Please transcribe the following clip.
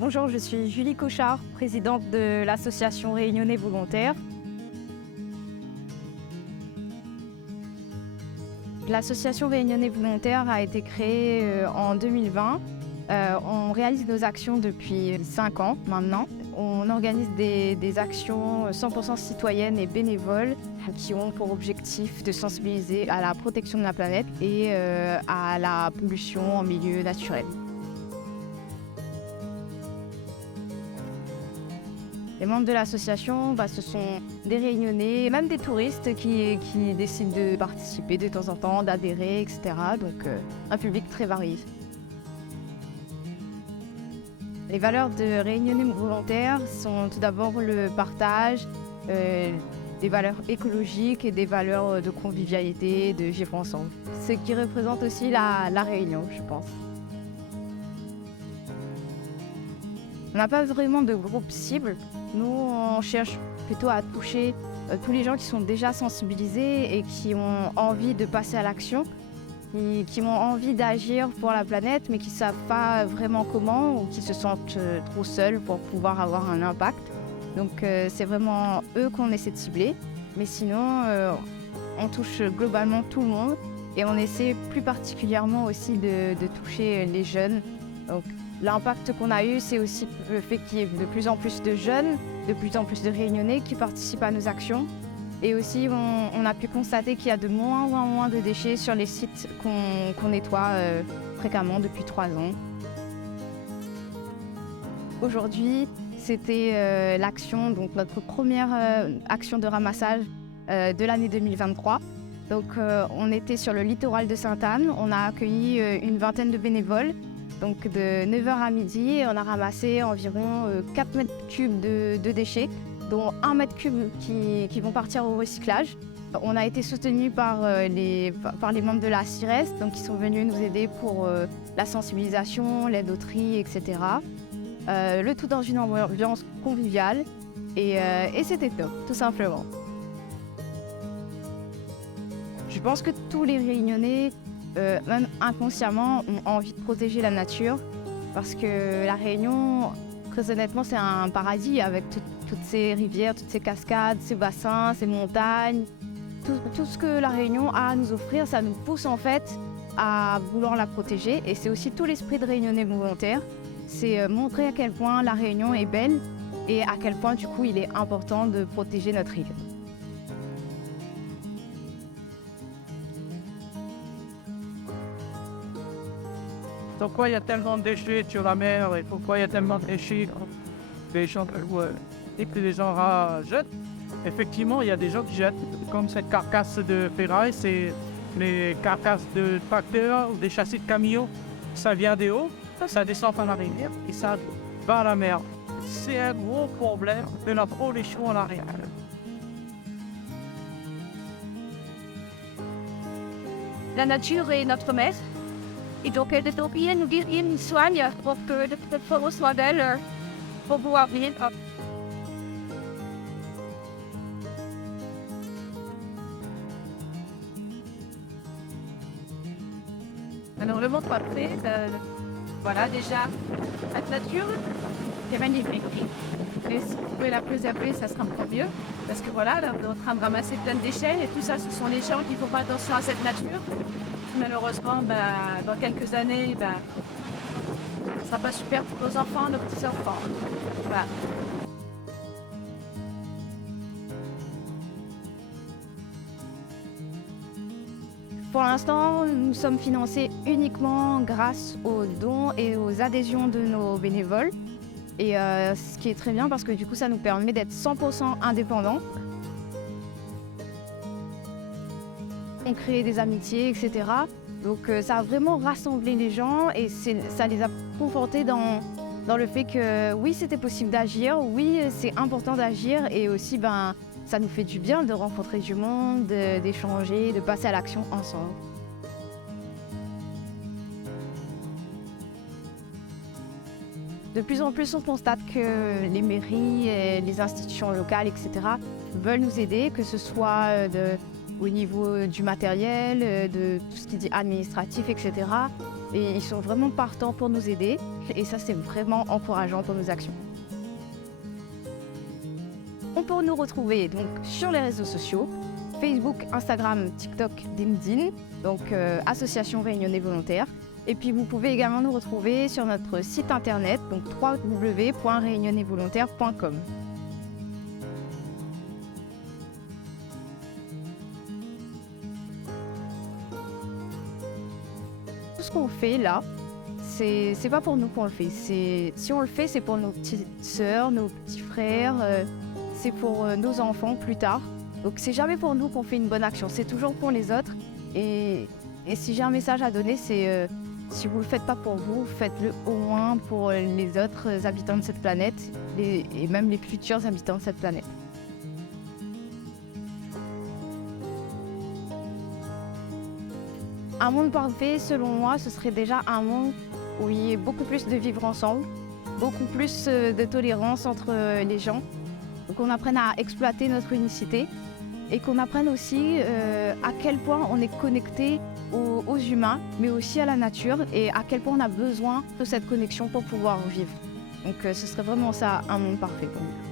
Bonjour, je suis Julie Cochard, présidente de l'association Réunionnais Volontaires. L'association Réunionnais Volontaires a été créée en 2020. On réalise nos actions depuis 5 ans maintenant. On organise des actions 100% citoyennes et bénévoles qui ont pour objectif de sensibiliser à la protection de la planète et à la pollution en milieu naturel. Les membres de l'association, ce sont des Réunionnais, même des touristes qui décident de participer de temps en temps, d'adhérer, etc. Donc un public très varié. Les valeurs de Réunionnais Volontaires sont tout d'abord le partage, des valeurs écologiques et des valeurs de convivialité, de vivre ensemble. Ce qui représente aussi la Réunion, je pense. On n'a pas vraiment de groupe cible. Nous, on cherche plutôt à toucher tous les gens qui sont déjà sensibilisés et qui ont envie de passer à l'action, qui ont envie d'agir pour la planète, mais qui ne savent pas vraiment comment ou qui se sentent trop seuls pour pouvoir avoir un impact. Donc c'est vraiment eux qu'on essaie de cibler. Mais sinon, on touche globalement tout le monde et on essaie plus particulièrement aussi de toucher les jeunes. Donc, l'impact qu'on a eu, c'est aussi le fait qu'il y ait de plus en plus de jeunes, de plus en plus de Réunionnais qui participent à nos actions. Et aussi, on a pu constater qu'il y a de moins en moins de déchets sur les sites qu'on nettoie fréquemment depuis 3 ans. Aujourd'hui, c'était l'action, donc notre première action de ramassage de l'année 2023. Donc, on était sur le littoral de Sainte-Anne. On a accueilli une vingtaine de bénévoles. Donc de 9h à midi, on a ramassé environ 4 mètres cubes de déchets, dont 1 mètre cube qui vont partir au recyclage. On a été soutenus par les membres de la CIRES, donc qui sont venus nous aider pour la sensibilisation, l'aide au tri, etc. Le tout dans une ambiance conviviale et c'était top, tout simplement. Je pense que tous les Réunionnais, même inconsciemment, ont envie de protéger la nature parce que la Réunion, très honnêtement, c'est un paradis avec toutes ces rivières, toutes ces cascades, ces bassins, ces montagnes. Tout ce que la Réunion a à nous offrir, ça nous pousse en fait à vouloir la protéger et c'est aussi tout l'esprit de Réunionnais Volontaires. C'est montrer à quel point la Réunion est belle et à quel point du coup il est important de protéger notre île. Pourquoi il y a tellement de déchets sur la mer et pourquoi il y a tellement de déchets et que les gens jettent. Effectivement, il y a des gens qui jettent, comme cette carcasse de ferraille, c'est les carcasses de tracteurs ou des châssis de camions. Ça vient des hauts, ça descend par la rivière et ça va à la mer. C'est un gros problème de la pollution à l'arrière. La nature est notre mère. Et donc, elle est obligée de nous dire une soigne pour que notre forêt soit belle, pour pouvoir vivre. Alors, le monde parfait, voilà, déjà, la nature, c'est magnifique. Et si vous pouvez la préserver, ça sera encore mieux. Parce que voilà, là, on est en train de ramasser plein de déchets et tout ça, ce sont les gens qui ne font pas attention à cette nature. Malheureusement, dans quelques années, ce ne sera pas super pour nos enfants, nos petits-enfants. Voilà. Pour l'instant, nous sommes financés uniquement grâce aux dons et aux adhésions de nos bénévoles. Et ce qui est très bien parce que du coup, ça nous permet d'être 100% indépendants. On crée des amitiés, etc. Donc ça a vraiment rassemblé les gens et ça les a confortés dans le fait que oui, c'était possible d'agir, oui, c'est important d'agir et aussi ça nous fait du bien de rencontrer du monde, d'échanger, de passer à l'action ensemble. De plus en plus, on constate que les mairies, et les institutions locales, etc. veulent nous aider, que ce soit au niveau du matériel, de tout ce qui est administratif, etc. et ils sont vraiment partants pour nous aider et ça c'est vraiment encourageant pour nos actions. On peut nous retrouver donc sur les réseaux sociaux, Facebook, Instagram, TikTok, LinkedIn, donc Association Réunionnais Volontaires. Et puis vous pouvez également nous retrouver sur notre site internet, donc www.réunionnaisvolontaires.com. Tout ce qu'on fait là, c'est pas pour nous qu'on le fait. Si on le fait, c'est pour nos petites sœurs, nos petits frères, c'est pour nos enfants plus tard. Donc c'est jamais pour nous qu'on fait une bonne action, c'est toujours pour les autres. Et si j'ai un message à donner, c'est si vous ne le faites pas pour vous, faites-le au moins pour les autres habitants de cette planète et même les futurs habitants de cette planète. Un monde parfait, selon moi, ce serait déjà un monde où il y ait beaucoup plus de vivre ensemble, beaucoup plus de tolérance entre les gens, qu'on apprenne à exploiter notre unicité et qu'on apprenne aussi à quel point on est connecté aux humains, mais aussi à la nature et à quel point on a besoin de cette connexion pour pouvoir vivre. Donc ce serait vraiment ça, un monde parfait pour nous.